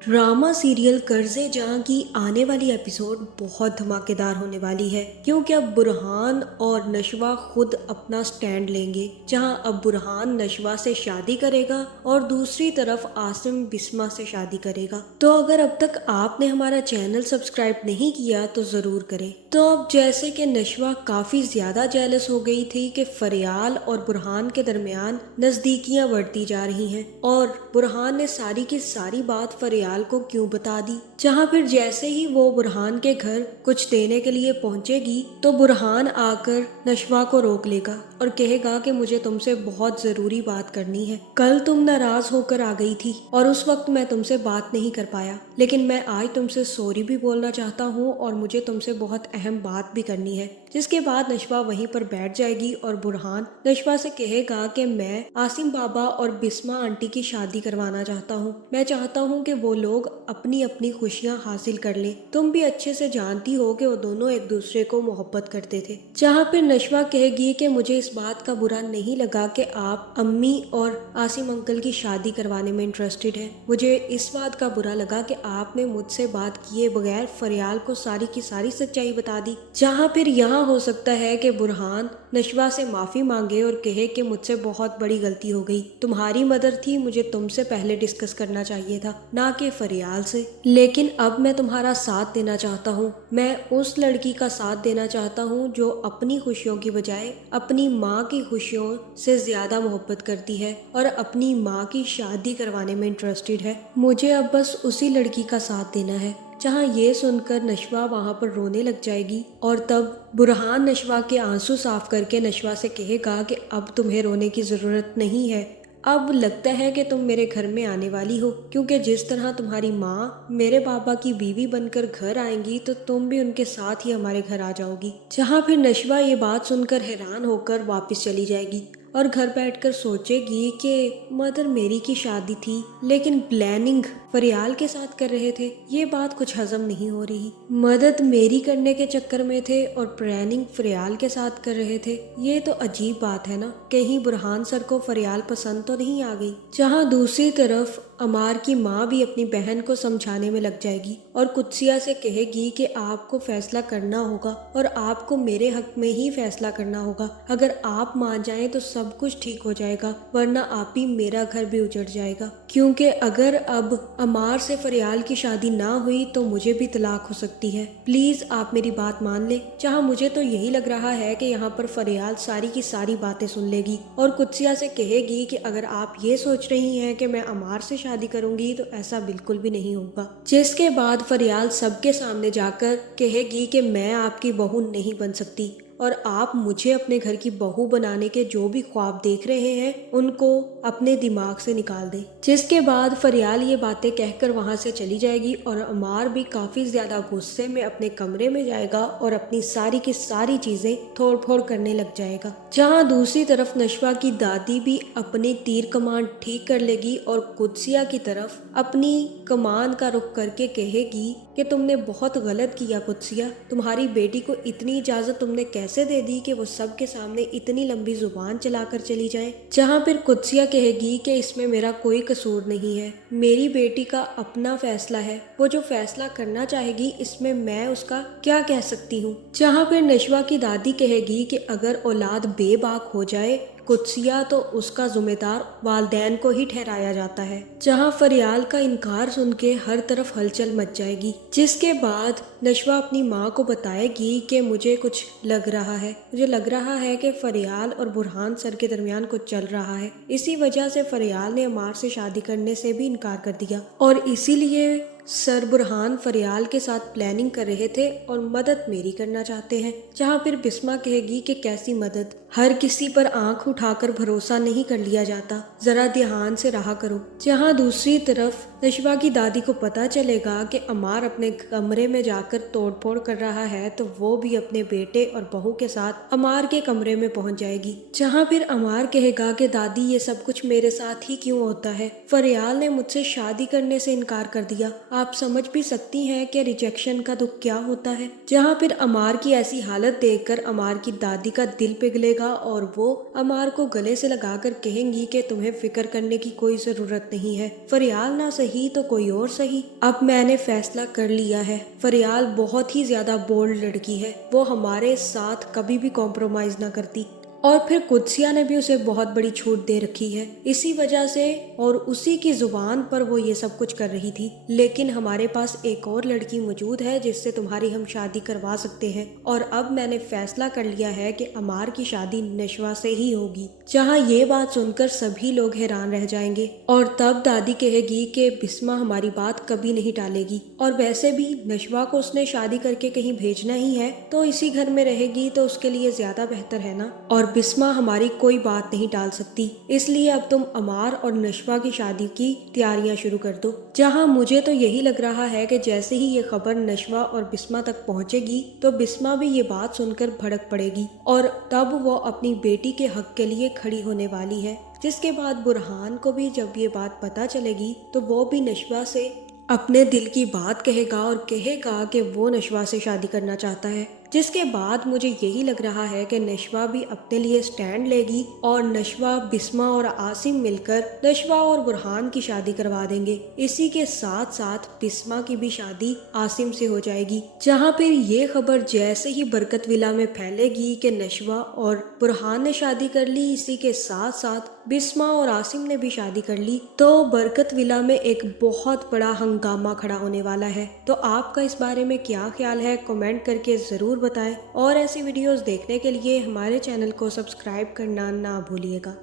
Drama serial कर्जे जहाँ की आने वाली एपिसोड बहुत धमाकेदार होने वाली है, क्योंकि अब बुरहान और नशवा खुद अपना स्टैंड लेंगे। जहाँ अब बुरहान नशवा से शादी करेगा और दूसरी तरफ आसिम बिस्मा से शादी करेगा। तो अगर अब तक आपने हमारा चैनल सब्सक्राइब नहीं किया तो जरूर करें। तो अब जैसे कि नशवा काफी ज्यादा जेलस हो गई थी कि फरियाल और बुरहान के दरमियान नजदीकियां बढ़ती जा रही हैं और बुरहान ने सारी की सारी बात फरियाल को क्यों बता दी। जहाँ फिर जैसे ही वो बुरहान के घर कुछ देने के लिए पहुंचेगी तो बुरहान आकर नशवा को रोक लेगा और कहेगा कि मुझे तुमसे बहुत जरूरी बात करनी है। कल तुम नाराज होकर आ गई थी और उस वक्त मैं तुमसे बात नहीं कर पाया, लेकिन मैं आज तुमसे सॉरी भी बोलना चाहता हूँ और मुझे तुमसे बहुत अहम बात भी करनी है। जिसके बाद नशवा वहीं पर बैठ जाएगी और बुरहान नशवा से कहेगा कि मैं आसिम बाबा और बिस्मा आंटी की शादी करवाना चाहता हूँ। मैं चाहता हूँ कि वो लोग अपनी अपनी खुशियाँ हासिल कर लें। तुम भी अच्छे से जानती हो कि वो दोनों एक दूसरे को मोहब्बत करते थे। जहाँ फिर नशवा कहेगी कि मुझे इस बात का बुरा नहीं लगा कि आप अम्मी और आसिम अंकल की शादी करवाने में इंटरेस्टेड हैं। मुझे इस बात का बुरा लगा कि आपने मुझसे बात किए बगैर फरियाल को सारी की सारी सच्चाई बता दी। जहाँ फिर यहाँ हो सकता है कि बुरहान नशवा से माफी मांगे और कहे कि मुझसे बहुत बड़ी गलती हो गई, तुम्हारी मदद थी, मुझे तुमसे पहले डिस्कस करना चाहिए था, ना कि फरियाल से। लेकिन अब मैं तुम्हारा साथ देना चाहता हूँ। मैं उस लड़की का साथ देना चाहता हूँ जो अपनी खुशियों की बजाय अपनी माँ की खुशियों से ज्यादा मोहब्बत करती है और अपनी माँ की शादी करवाने में इंटरेस्टेड है। मुझे अब बस उसी लड़की का साथ देना है। जहाँ ये सुनकर नशवा वहाँ पर रोने लग जाएगी और तब बुरहान नशवा के आंसू साफ करके नशवा से कहेगा कि अब तुम्हें रोने की जरूरत नहीं है। अब लगता है कि तुम मेरे घर में आने वाली हो, क्योंकि जिस तरह तुम्हारी माँ मेरे पापा की बीवी बनकर घर आएंगी तो तुम भी उनके साथ ही हमारे घर आ जाओगी। जहाँ फिर नशवा ये बात सुनकर हैरान होकर वापस चली जाएगी और घर बैठकर सोचेगी कि मदर मेरी की शादी थी लेकिन प्लानिंग फरियाल के साथ कर रहे थे। ये बात कुछ हजम नहीं हो रही। मदद मेरी करने के चक्कर में थे और प्लानिंग फरियाल के साथ कर रहे थे। ये तो अजीब बात है ना। कहीं बुरहान सर को फरियाल पसंद तो नहीं आ गई। जहाँ दूसरी तरफ अमार की माँ भी अपनी बहन को समझाने में लग जाएगी और कुत्सिया से कहेगी कि आपको फैसला करना होगा और आपको मेरे हक में ही फैसला करना होगा। अगर आप मान जाएं तो सब कुछ ठीक हो जाएगा, वरना आप ही मेरा घर भी उजड़ जाएगा। क्योंकि अगर अब अमार से फरियाल की शादी ना हुई तो मुझे भी तलाक हो सकती है। प्लीज आप मेरी बात मान ले। जहाँ मुझे तो यही लग रहा है कि यहाँ पर फरियाल सारी की सारी बातें सुन लेगी और कुत्सिया से कहेगी कि अगर आप ये सोच रही हैं कि मैं अमार से शादी करूंगी तो ऐसा बिल्कुल भी नहीं होगा। जिसके बाद फरियाल सबके सामने जाकर कहेगी कि मैं आपकी बहू नहीं बन सकती और आप मुझे अपने घर की बहू बनाने के जो भी ख्वाब देख रहे हैं उनको अपने दिमाग से निकाल दें। जिसके बाद फरियाल ये बातें कहकर वहां से चली जाएगी और अमार भी काफी ज्यादा गुस्से में अपने कमरे में जाएगा और अपनी सारी की सारी चीजें तोड़ फोड़ करने लग जाएगा। जहां दूसरी तरफ नशवा की दादी भी अपनी तीर कमान ठीक कर लेगी और कुत्सिया की तरफ अपनी कमान का रुख करके कहेगी कि तुमने बहुत गलत किया कुत्सिया। तुम्हारी बेटी को इतनी इजाजत तुमने कैसे दे दी कि वो सबके सामने इतनी लंबी जुबान चलाकर चली जाए। जहाँ फिर कुत्सिया कहेगी कि इसमें मेरा कोई कसूर नहीं है, मेरी बेटी का अपना फैसला है, वो जो फैसला करना चाहेगी इसमें मैं उसका क्या कह सकती हूँ। जहाँ फिर नशवा की दादी कहेगी कि अगर औलाद बेबाक हो जाए कुत्सिया तो उसका जिम्मेदार वालदैन को ही ठहराया जाता है। जहाँ फरियाल का इनकार सुन के हर तरफ हलचल मच जाएगी। जिसके बाद नशवा अपनी माँ को बताएगी कि मुझे कुछ लग रहा है, मुझे लग रहा है कि फरियाल और बुरहान सर के दरमियान कुछ चल रहा है। इसी वजह से फरियाल ने अमार से शादी करने से भी इनकार कर दिया और इसीलिए सर बुरहान फरियाल के साथ प्लानिंग कर रहे थे और मदद मेरी करना चाहते हैं। जहाँ फिर बिस्मा कहेगी कि कैसी मदद, हर किसी पर आंख उठाकर भरोसा नहीं कर लिया जाता, जरा ध्यान से रहा करो। जहाँ दूसरी तरफ नशवा की दादी को पता चलेगा कि अमार अपने कमरे में जाकर तोड़फोड़ कर रहा है तो वो भी अपने बेटे और बहू के साथ अमार के कमरे में पहुंच जाएगी। जहाँ फिर अमार कहेगा कि दादी ये सब कुछ मेरे साथ ही क्यों होता है, फरियाल ने मुझसे शादी करने से इनकार कर दिया, आप समझ भी सकती हैं कि रिजेक्शन का दुख क्या होता है। जहाँ फिर अमार की ऐसी हालत देखकर अमार की दादी का दिल पिघलेगा और वो अमार को गले से लगाकर कहेंगी कि तुम्हें फिक्र करने की कोई जरूरत नहीं है, फरियाल ना सही तो कोई और सही। अब मैंने फैसला कर लिया है। फरियाल बहुत ही ज्यादा बोल्ड लड़की है, वो हमारे साथ कभी भी कॉम्प्रोमाइज ना करती। और फिर कुदसिया ने भी उसे बहुत बड़ी छूट दे रखी है इसी वजह से, और उसी की जुबान पर वो ये सब कुछ कर रही थी। लेकिन हमारे पास एक और लड़की मौजूद है जिससे तुम्हारी हम शादी करवा सकते हैं। और अब मैंने फैसला कर लिया है कि अमार की शादी नशवा से ही होगी। जहाँ ये बात सुनकर सभी लोग हैरान रह जाएंगे और तब दादी कहेगी कि बिस्मा हमारी बात कभी नहीं टालेगी, और वैसे भी नशवा को उसने शादी करके कहीं भेजना ही है तो इसी घर में रहेगी तो उसके लिए ज्यादा बेहतर है ना। और बिस्मा हमारी कोई बात नहीं टाल सकती, इसलिए अब तुम अमार और नशवा की शादी की तैयारियां शुरू कर दो। जहां मुझे तो यही लग रहा है कि जैसे ही ये खबर नशवा और बिस्मा तक पहुंचेगी तो बिस्मा भी ये बात सुनकर भड़क पड़ेगी और तब वो अपनी बेटी के हक के लिए खड़ी होने वाली है। जिसके बाद बुरहान को भी जब ये बात पता चलेगी तो वो भी नशवा से अपने दिल की बात कहेगा और कहेगा कि वो नशवा से शादी करना चाहता है। जिसके बाद मुझे यही लग रहा है कि नशवा भी अपने लिए स्टैंड लेगी और नशवा, बिस्मा और आसिम मिलकर नशवा और बुरहान की शादी करवा देंगे। इसी के साथ साथ बिस्मा की भी शादी आसिम से हो जाएगी। जहां फिर ये खबर जैसे ही बरकत विला में फैलेगी कि नशवा और बुरहान ने शादी कर ली, इसी के साथ साथ बिस्मा और आसिम ने भी शादी कर ली, तो बरकत विला में एक बहुत बड़ा हंगामा खड़ा होने वाला है। तो आपका इस बारे में क्या ख्याल है, कमेंट करके जरूर बताएं और ऐसी वीडियोस देखने के लिए हमारे चैनल को सब्सक्राइब करना ना भूलिएगा।